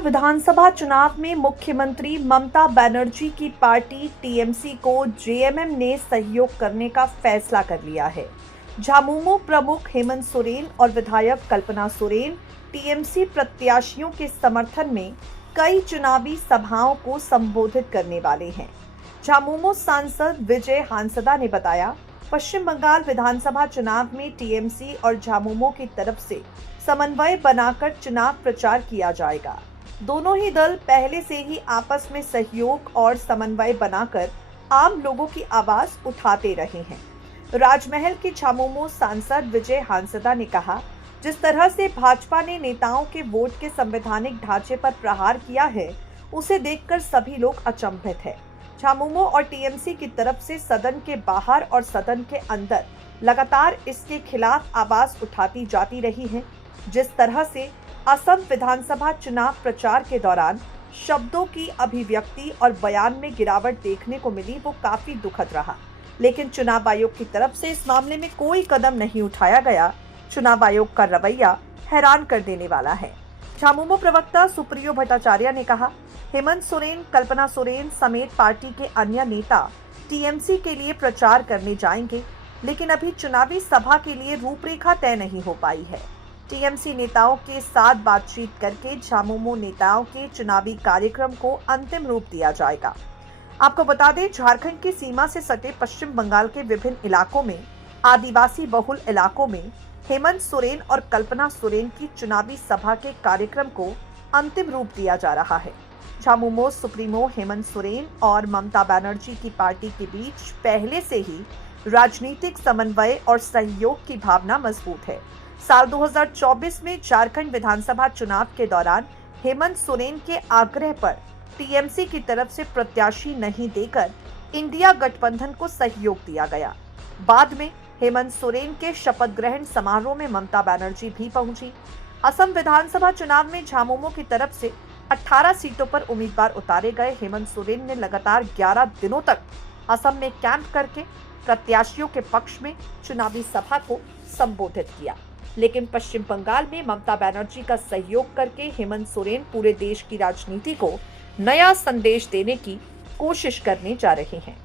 बंगाल विधानसभा चुनाव में मुख्यमंत्री ममता बनर्जी की पार्टी टीएमसी को जेएमएम ने सहयोग करने का फैसला कर लिया है। झामुमो प्रमुख हेमंत सोरेन और विधायक कल्पना सोरेन टीएमसी प्रत्याशियों के समर्थन में कई चुनावी सभाओं को संबोधित करने वाले हैं। झामुमो सांसद विजय हांसदा ने बताया, पश्चिम बंगाल विधानसभा चुनाव में टीएमसी और झामुमो की तरफ से समन्वय बनाकर चुनाव प्रचार किया जाएगा। दोनों ही दल पहले से ही आपस में सहयोग और समन्वय बनाकर आम लोगों की आवाज उठाते रहे हैं। राजमहल के झामुमो सांसद विजय हांसदा ने कहा, जिस तरह से भाजपा ने नेताओं के वोट के संवैधानिक ढांचे पर प्रहार किया है, उसे देखकर सभी लोग अचंभित हैं। झामुमो और टीएमसी की तरफ से सदन के बाहर और सदन के अंदर लगातार इसके खिलाफ आवाज उठाती जाती रही है। जिस तरह से असम विधानसभा चुनाव प्रचार के दौरान शब्दों की अभिव्यक्ति और बयान में गिरावट देखने को मिली, वो काफी दुखद रहा। लेकिन चुनाव आयोग की तरफ से इस मामले में कोई कदम नहीं उठाया गया। चुनाव आयोग का रवैया हैरान कर देने वाला है। झामुमो प्रवक्ता सुप्रियो भट्टाचार्य ने कहा, हेमंत सोरेन, कल्पना सोरेन समेत पार्टी के अन्य नेता टीएमसी के लिए प्रचार करने जाएंगे, लेकिन अभी चुनावी सभा के लिए रूपरेखा तय नहीं हो पाई है। टीएमसी नेताओं के साथ बातचीत करके झामुमो नेताओं के चुनावी कार्यक्रम को अंतिम रूप दिया जाएगा। आपको बता दें, झारखंड की सीमा से सटे पश्चिम बंगाल के विभिन्न इलाकों में, आदिवासी बहुल इलाकों में हेमंत सोरेन और कल्पना सोरेन की चुनावी सभा के कार्यक्रम को अंतिम रूप दिया जा रहा है। झामुमो सुप्रीमो हेमंत सोरेन और ममता बनर्जी की पार्टी के बीच पहले से ही राजनीतिक समन्वय और सहयोग की भावना मजबूत है। साल 2024 में झारखंड विधानसभा चुनाव के दौरान हेमंत सोरेन के आग्रह पर टीएमसी की तरफ से प्रत्याशी नहीं देकर इंडिया गठबंधन को सहयोग दिया गया। बाद में हेमंत सोरेन के शपथ ग्रहण समारोह में ममता बनर्जी भी पहुंची। असम विधानसभा चुनाव में झामुमो की तरफ से 18 सीटों पर उम्मीदवार उतारे गए हेमंत सोरेन ने लगातार 11 दिनों तक असम में कैंप करके प्रत्याशियों के पक्ष में चुनावी सभा को संबोधित किया। लेकिन पश्चिम बंगाल में ममता बनर्जी का सहयोग करके हेमंत सोरेन पूरे देश की राजनीति को नया संदेश देने की कोशिश करने जा रहे हैं।